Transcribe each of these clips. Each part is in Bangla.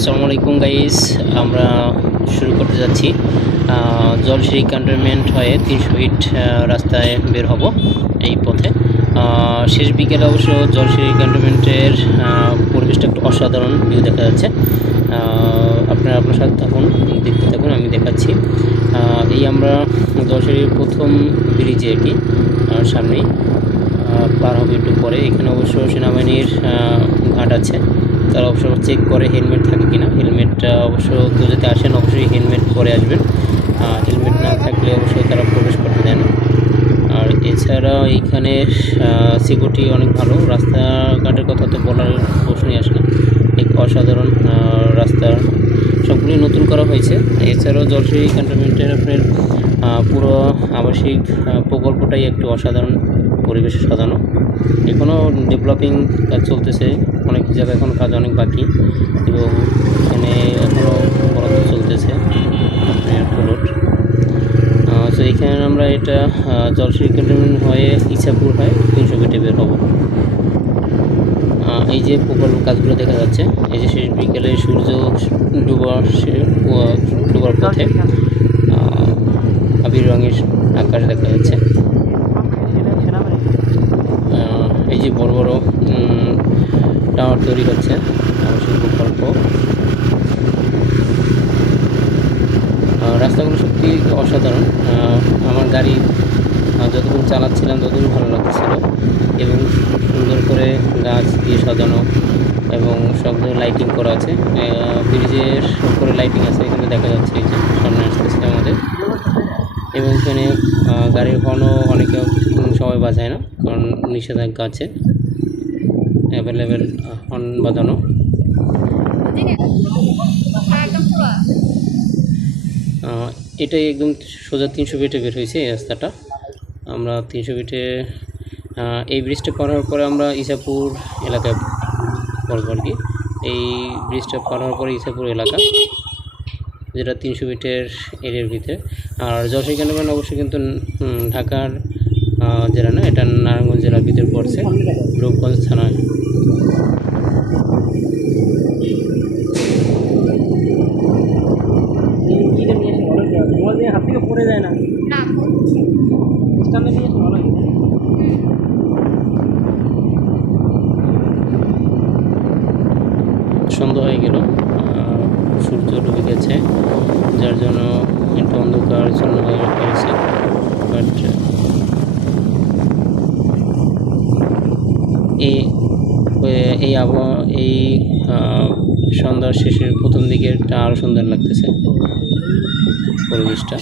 আসসালামু আলাইকুম গাইস, আমরা শুরু করতে যাচ্ছি। জলসিঁড়ি ক্যান্টনমেন্ট হয়ে 300 ফিট রাস্তায় বের হব এই পথে। শেষ বিকেলে অবশ্য জলসিঁড়ি ক্যান্টনমেন্টের পরিবেশটা একটু অসাধারণ ভিউ দেখা যাচ্ছে। আপনারা আপনার সাথে থাকুন, দেখতে থাকুন, আমি দেখাচ্ছি। এই আমরা জলসিঁড়ির প্রথম ব্রিজে আর কি সামনেই পার হবে একটু পরে। এখানে অবশ্য সেনাবাহিনীর ঘাট আছে, তারা অবশ্য চেক করে হেলমেট থাকে কিনা। হেলমেটটা অবশ্য কেউ যদি আসেন অবশ্যই হেলমেট পরে আসবেন, হেলমেট না থাকলে অবশ্যই তারা প্রবেশ করতে দেয় না। আর এছাড়া এইখানে সিকিউরিটি অনেক ভালো। রাস্তাঘাটের কথা তো বলার প্রশ্নই আসে না, এক অসাধারণ রাস্তা, সবগুলোই নতুন করা হয়েছে। এছাড়াও জলসিঁড়ি ক্যান্টনমেন্টের আপনার পুরো আবাসিক প্রকল্পটাই একটু অসাধারণ, পরিবেশ সাজানো। এখনও ডেভেলপিং কাজ চলতেছে, অনেক জায়গায় এখনও কাজ অনেক বাকি, এবং এখানে এখনও বরাদ্দ চলতেছে আপনার প্লট। তো এখানে আমরা এটা জলসিঁড়ি ক্যান্টনমেন্ট হয়ে ইছাপুর হয়ে 300 ফিটে বের হব। এই যে প্রকল্প কাজগুলো দেখা যাচ্ছে, এই যে শেষ বিকেলে সূর্য ডুবার পথে আবির রঙের আকাশ দেখা যাচ্ছে। এই যে বড় বড় টাওয়ার তৈরি হচ্ছে, আবাসিক প্রকল্প। রাস্তাগুলো সত্যি অসাধারণ। আমার গাড়ি যতক্ষণ চালাচ্ছিলাম ততক্ষণ ভালো লাগতেছিল, এবং সুন্দর করে গাছ দিয়ে সাজানো এবং সব লাইটিং করা আছে। ব্রিজের উপরে লাইটিং আছে, এখানে দেখা যাচ্ছে এই যে সামনে আসতেছে আমাদের। এবং এখানে গাড়ির হর্নও অনেকে সবাই বাজায় না, কারণ নিষেধাজ্ঞা আছে অ্যাভেলেবেল হর্ন বাজানো। এটাই একদম সোজা 300 ফিটে বের হয়েছে এই রাস্তাটা। আমরা 300 ফিটে এই ব্রিজটা পার হওয়ার পরে আমরা ইছাপুর এলাকায় পড়ব আর কি। এই ব্রিজটা পার হওয়ার পরে ইছাপুর এলাকা, যেটা 300 ফিটের এরিয়ার ভিতরে। আর জলসিঁড়ি ক্যান্টনমেন্ট অবশ্যই কিন্তু ঢাকার জেলা না, এটা নারায়ণগঞ্জ জেলার ভিতরে পড়ছে, রূপগঞ্জ থানায়। হাত থেকে পড়ে যায় না, সন্ধ্যা হয়ে গেল, সূর্য ডুবে গেছে, যার জন্য একটু অন্ধকার জন্য হয়েছে। বাট এই আবহাওয়া, এই সন্ধ্যার শেষের প্রথম দিকে একটা আরও সুন্দর লাগতেছে পরিবেশটা।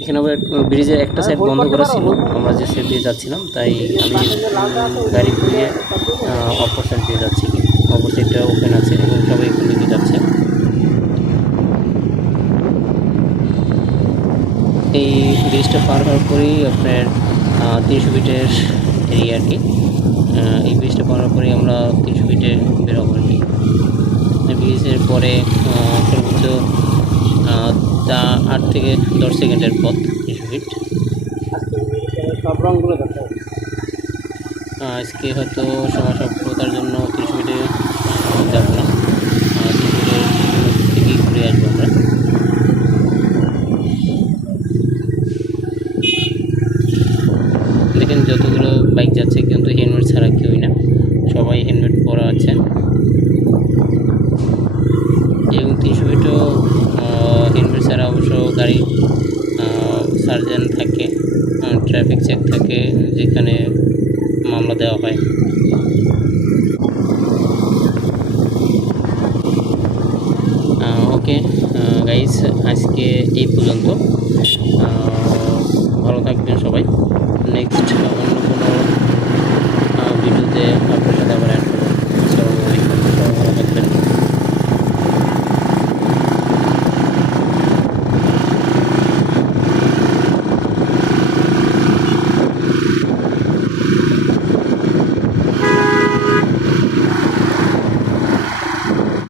এখানে আবার ব্রিজের একটা সাইড বন্ধ করা ছিল, আমরা যে সাইড দিয়ে যাচ্ছিলাম, তাই আমি গাড়ি ঘুরিয়ে অপর সাইড দিয়ে যাচ্ছি। অপর সাইডটা ওপেন আছে এবং সবাই এখান থেকে যাচ্ছে। এই ব্রিজটা পার হওয়ার পরেই আপনার 300 ফিটের এরিয়া আর কি। এই ব্রিজটা পার হওয়ার পরেই আমরা 300 ফিটে বের হবো আর কি। ব্রিজের পরে সর্বোচ্চ 8 থেকে 10 সেকেন্ডের পথ 300 ফিট। সব রঙগুলো আজকে হয়তো সময় সফলতার জন্য 300 ফিটে যাবো না, 300 ফিটের থেকেই ঘুরে আসবো আমরা। দেখেন যতগুলো বাইক যাচ্ছে কিন্তু হেলমেট ছাড়া কেউই না, সবাই হেলমেট পরা আছে। এবং 300 ফিটও হেলমেট ছাড়া অবশ্য গাড়ি সার্জেন থাকে, ট্রাফিক চেক থাকে, যেখানে মামলা দেওয়া হয়। ওকে গাইস, আজকে এই পর্যন্ত। ভালো থাকবেন সবাই। নেক্সট অন্য কোনো ভিডিওতে